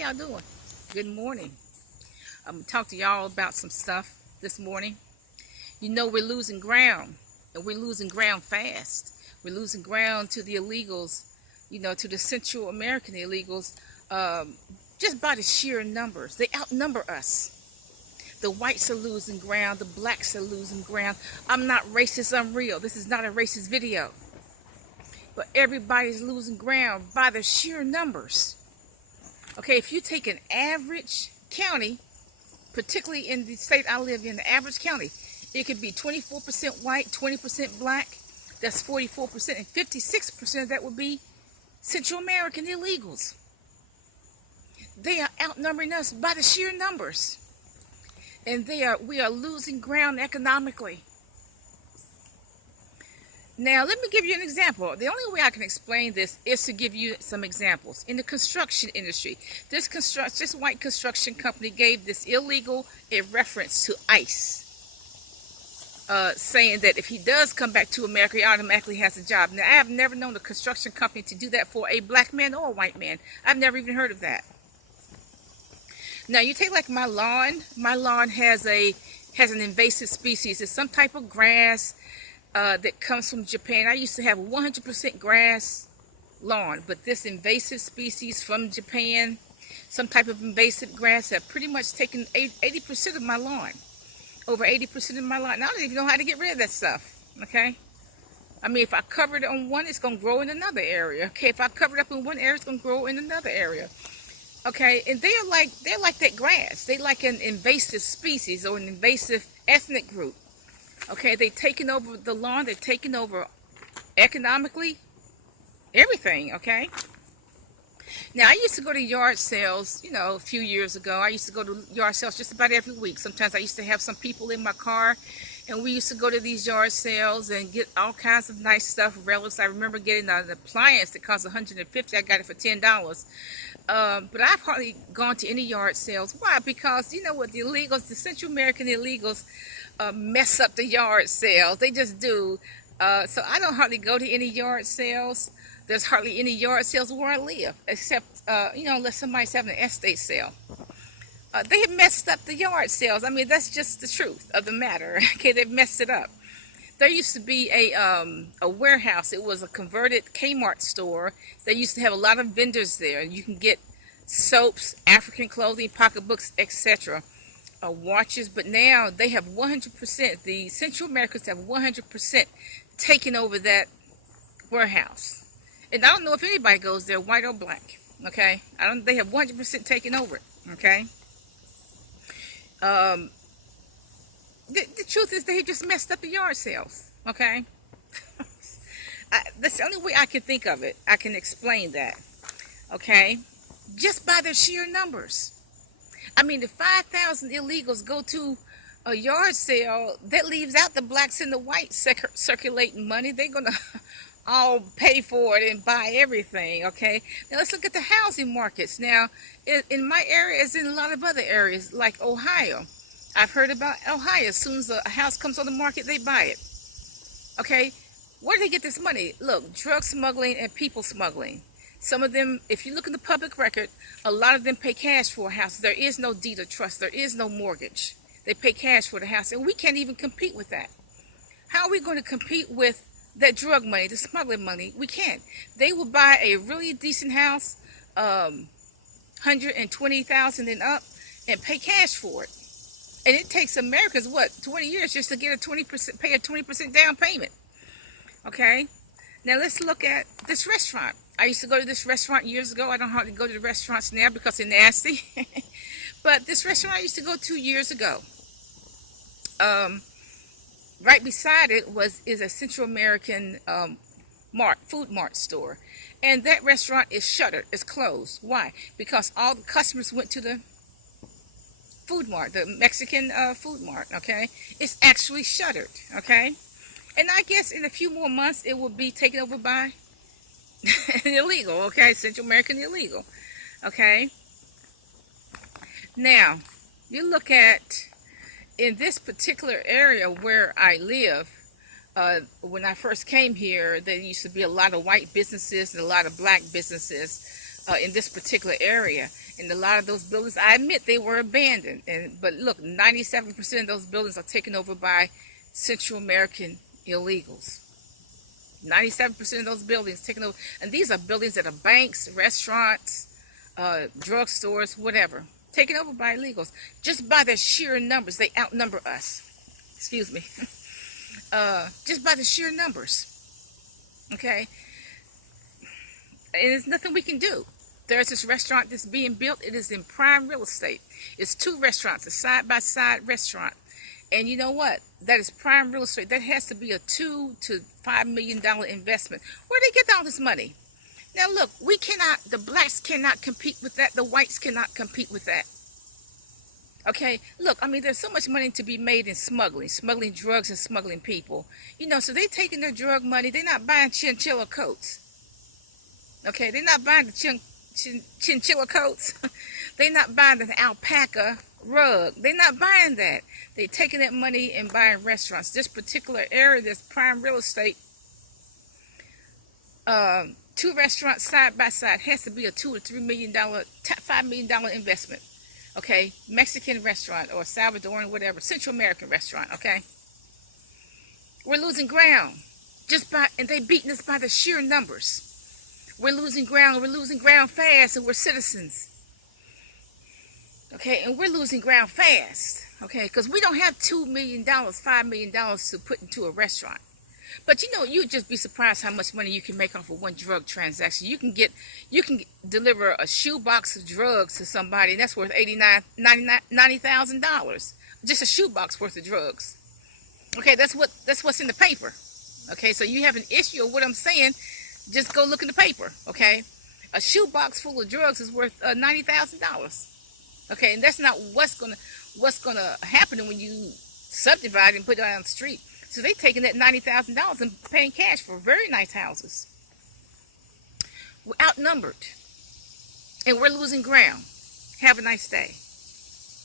y'all doing? Good morning. I'm going to talk to y'all about some stuff this morning. You know, we're losing ground, and we're losing ground fast. We're losing ground to the illegals, to the Central American illegals, just by the sheer numbers. They outnumber us. The whites are losing ground. The blacks are losing ground. I'm not racist. I'm real. This is not a racist video. But everybody's losing ground by the sheer numbers. Okay, if you take an average county, particularly in the state I live in, the average county, it could be 24% white, 20% black. That's 44%, and 56% of that would be Central American illegals. They are outnumbering us by the sheer numbers, and we are losing ground economically. Now, let me give you an example. The only way I can explain this is to give you some examples. In the construction industry, this white construction company gave this illegal a reference to ICE, saying that if he does come back to America, he automatically has a job. Now, I have never known a construction company to do that for a black man or a white man. I've never even heard of that. Now, you take like my lawn. My lawn has an invasive species. It's some type of grass that comes from Japan. I used to have 100% grass lawn, but this invasive species from Japan, some type of invasive grass, have pretty much taken 80% of my lawn. Over 80% of my lawn. And I don't even know how to get rid of that stuff. Okay? I mean, if I cover it on one, it's going to grow in another area. Okay? If I cover it up in one area, it's going to grow in another area. Okay? And they're like that grass. They like an invasive species or an invasive ethnic group. Okay, they've taken over the lawn. They've taken over economically everything, okay? Now, I used to go to yard sales, a few years ago. I used to go to yard sales just about every week. Sometimes I used to have some people in my car, and we used to go to these yard sales and get all kinds of nice stuff, relics. I remember getting an appliance that cost $150. I got it for $10. But I've hardly gone to any yard sales. Why? Because, you know what, the illegals, the Central American illegals, mess up the yard sales. They just do. So I don't hardly go to any yard sales. There's hardly any yard sales where I live, except, unless somebody's having an estate sale. They have messed up the yard sales. I mean, that's just the truth of the matter. Okay, they've messed it up. There used to be a warehouse. It was a converted Kmart store. They used to have a lot of vendors there. You can get soaps, African clothing, pocketbooks, etc. Watches, but now they have 100%, the Central Americans have 100% taken over that warehouse. And I don't know if anybody goes there, white or black, okay? They have 100% taken over it, okay? The truth is they just messed up the yard sales, okay? That's the only way I can think of it. I can explain that, okay? Just by their sheer numbers. I mean, if 5,000 illegals go to a yard sale, that leaves out the blacks and the whites circulating money. They're going to all pay for it and buy everything, okay? Now, let's look at the housing markets. Now, in my area, as in a lot of other areas, like Ohio. I've heard about Ohio. As soon as a house comes on the market, they buy it, okay? Where do they get this money? Look, drug smuggling and people smuggling. Some of them, if you look in the public record, a lot of them pay cash for a house. There is no deed of trust. There is no mortgage. They pay cash for the house, and we can't even compete with that. How are we going to compete with that drug money, the smuggling money? We can't. They will buy a really decent house, $120,000 and up, and pay cash for it. And it takes Americans, 20 years just to get pay a 20% down payment. Okay? Now let's look at this restaurant. I used to go to this restaurant years ago. I don't hardly go to the restaurants now because they're nasty. But this restaurant I used to go to years ago. Right beside it is a Central American food mart store. And that restaurant is shuttered. It's closed. Why? Because all the customers went to the food mart, the Mexican food mart, okay? It's actually shuttered, okay? And I guess in a few more months, it will be taken over by an illegal, okay? Central American illegal, okay? Now, you look at, in this particular area where I live, when I first came here, there used to be a lot of white businesses and a lot of black businesses. in this particular area. And a lot of those buildings, I admit, they were abandoned. But look, 97% of those buildings are taken over by Central American illegals. 97% of those buildings taken over, and these are buildings that are banks, restaurants, drugstores, whatever, taken over by illegals. Just by their sheer numbers, they outnumber us. Excuse me. Just by the sheer numbers. Okay? And there's nothing we can do. There's this restaurant that's being built. It is in prime real estate. It's 2 restaurants, a side-by-side restaurant. And you know what? That is prime real estate. That has to be a $2 to $5 million investment. Where do they get all this money? Now look, we cannot, the blacks cannot compete with that. The whites cannot compete with that. Okay, look, I mean, there's so much money to be made in smuggling drugs and smuggling people. You know, so they taking their drug money. They're not buying chinchilla coats. Okay, they're not buying the chinchilla coats. They're not buying the alpaca rug. They're not buying that. They're taking that money and buying restaurants. This particular area, this prime real estate, 2 restaurants side by side, has to be a $2 or $3 million, $5 million investment. Okay, Mexican restaurant or Salvadoran, whatever, Central American restaurant. Okay, we're losing ground and they beating us by the sheer numbers. We're losing ground. We're losing ground fast, and we're citizens. Okay, and we're losing ground fast. Okay, because we don't have $2 million, $5 million to put into a restaurant. But you know, you'd just be surprised how much money you can make off of one drug transaction. You can deliver a shoebox of drugs to somebody, and that's worth $90,000. Just a shoebox worth of drugs. Okay, that's what's in the paper. Okay, so you have an issue of what I'm saying. Just go look in the paper, okay? A shoebox full of drugs is worth $90,000. Okay, and that's not what's gonna happen when you subdivide and put it on the street. So they taking that $90,000 and paying cash for very nice houses. We're outnumbered, and we're losing ground. Have a nice day.